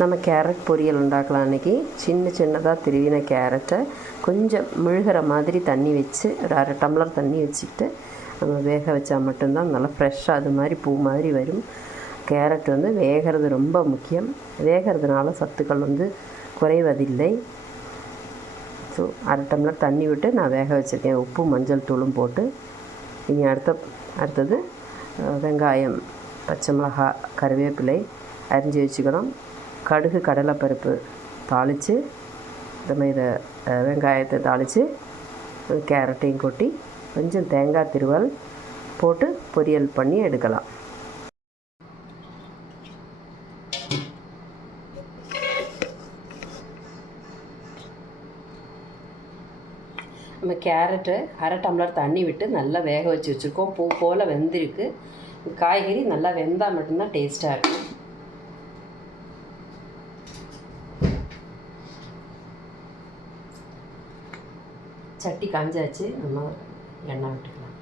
நம்ம கேரட் பொரியல் உண்டாக்கலாம். அன்றைக்கி சின்னதாக திருவின கேரட்டை கொஞ்சம் முழுகிற மாதிரி தண்ணி வச்சு ஒரு 1/2 டம்ளர் தண்ணி வச்சுக்கிட்டு நம்ம வேக வச்சா மட்டும்தான் நல்லா ஃப்ரெஷ்ஷாக அது மாதிரி பூ மாதிரி வரும். கேரட் வேகிறது ரொம்ப முக்கியம். வேகிறதுனால சத்துக்கள் குறைவதில்லை. ஸோ 1/2 டம்ளர் தண்ணி விட்டு நான் வேக வச்சுருக்கேன், உப்பு மஞ்சள் தூளும் போட்டு. இனி அடுத்தது வெங்காயம், பச்சை மிளகாய், கருவேப்பிலை அரிஞ்சு வச்சுக்கணும். கடுகு கடலைப்பருப்பு தாளித்து இதை வெங்காயத்தை தாளித்து கேரட்டையும் கொட்டி கொஞ்சம் தேங்காய் திருவல் போட்டு பொரியல் பண்ணி எடுக்கலாம். நம்ம கேரட்டு 1/2 டம்ளர் தண்ணி விட்டு நல்லா வேக வச்சு வச்சுருக்கோம். பூ போல் வெந்திருக்கு. காய்கறி நல்லா வெந்தால் மட்டும்தான் டேஸ்ட்டாக இருக்கும். சட்டி காஞ்சாச்சு, நம்ம எண்ணெய் விட்டுக்கலாம்.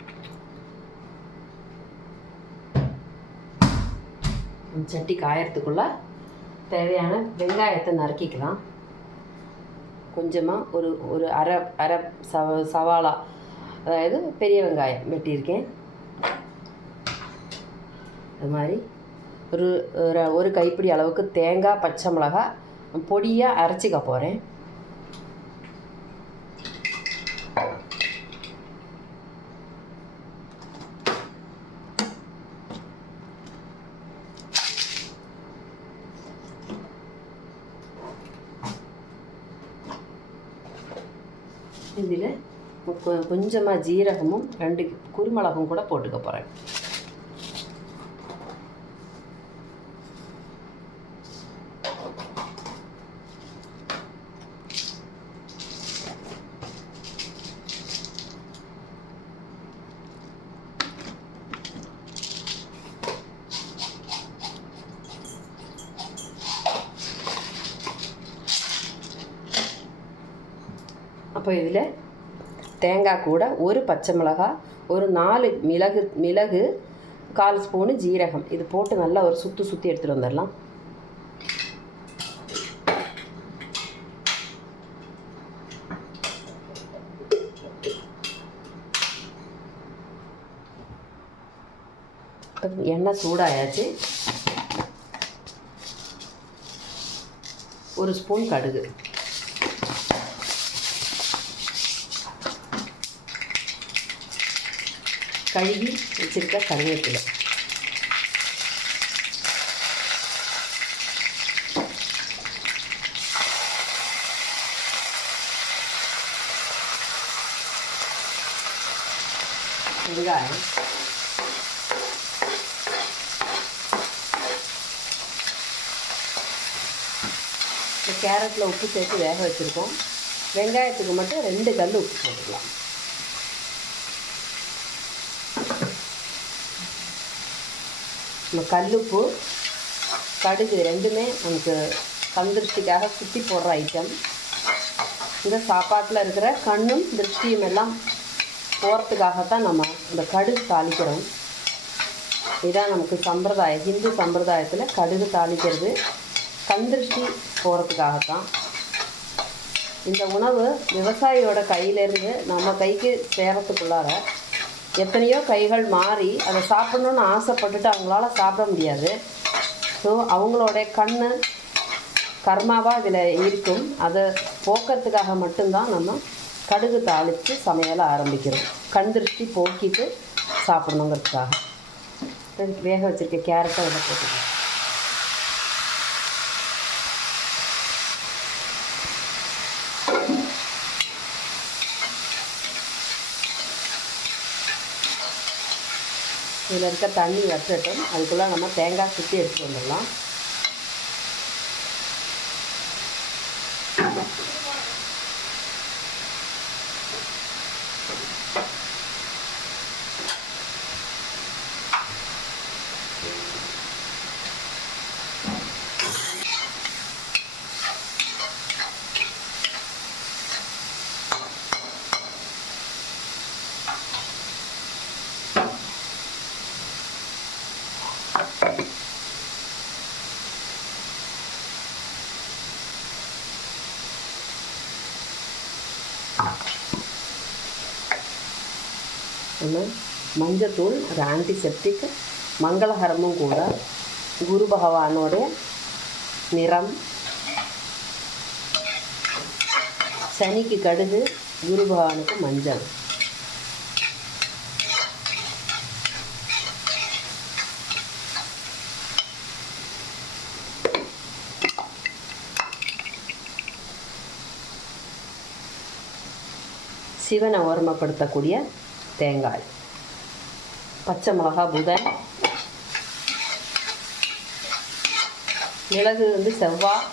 சட்டி காயறதுக்குள்ளே தேவையான வெங்காயத்தை நறுக்கிக்கலாம். கொஞ்சமாக ஒரு அரை சவாலா, அதாவது பெரிய வெங்காயம் வெட்டியிருக்கேன். அது மாதிரி ஒரு கைப்பிடி அளவுக்கு தேங்காய், பச்சை மிளகாய் பொடியாக அரைச்சிக்க போகிறேன். இதில் கொஞ்சமாக ஜீரகமும் 2 குருமிளகும் கூட போட்டுக்க போகிறேன். அப்போ இதில் தேங்காய் கூட ஒரு பச்சை மிளகாய், ஒரு 4 மிளகு, 1/4 ஸ்பூனு ஜீரகம் இது போட்டு நல்லா ஒரு சுற்றி எடுத்துகிட்டு வந்துடலாம். எண்ணெய் சூடாயாச்சு. 1 ஸ்பூன் கடுகு, கழுவி வச்சுருக்க கருவேப்பிலை, வெங்காயம், கேரட்டில் உப்பு சேர்த்து வேக வச்சுருக்கோம். வெங்காயத்துக்கு மட்டும் 2 கல் உப்பு போட்டுக்கலாம். நம்ம கல்லுப்பு, கடுகு ரெண்டுமே நமக்கு கண்திருஷ்டிக்காக குத்தி போடுற ஐட்டம். இந்த சாப்பாட்டில் இருக்கிற கண்ணும் திருஷ்டியும் எல்லாம் போகிறதுக்காகத்தான் நம்ம இந்த கடுகு தாளிக்கிறோம். இதுதான் நமக்கு சம்பிரதாயம். ஹிந்து சம்பிரதாயத்தில் கடுகு தாளிக்கிறது கண்திருஷ்டி போகிறதுக்காகத்தான். இந்த உணவு விவசாயியோட கையிலேருந்து நம்ம கைக்கு சேரத்துக்குள்ளார எத்தனையோ கைகள் மாறி அதை சாப்பிட்ணுன்னு ஆசைப்பட்டுட்டு அவங்களால சாப்பிட முடியாது. ஸோ அவங்களோட கர்மாவாக இதில் இருக்கும். அதை போக்குறதுக்காக மட்டும்தான் நம்ம கடுகு தாளித்து சமையலை ஆரம்பிக்கிறோம். கண் திருஷ்டி போக்கிட்டு சாப்பிட்ணுங்கிறதுக்காக. வேக வச்சுருக்க கேரட்டை இதில் போட்டுக்கலாம். இதில் இருக்க தண்ணி வற்றட்டும். அதுக்குள்ளே நம்ம தேங்காய் சுற்றி எடுத்துகிட்டு வந்துடலாம். மஞ்சத்தூள் ஒரு ஆன்டிசெப்டிக், மங்களகரமும் கூட. குரு பகவானுடைய நிறம், சனிக்கு கடுகு, குரு பகவானுக்கு மஞ்சள். சிவனை ஓர்மப்படுத்தக்கூடிய தேங்காய், பச்சை மிளகா புதன், மிளகு செவ்வாய்,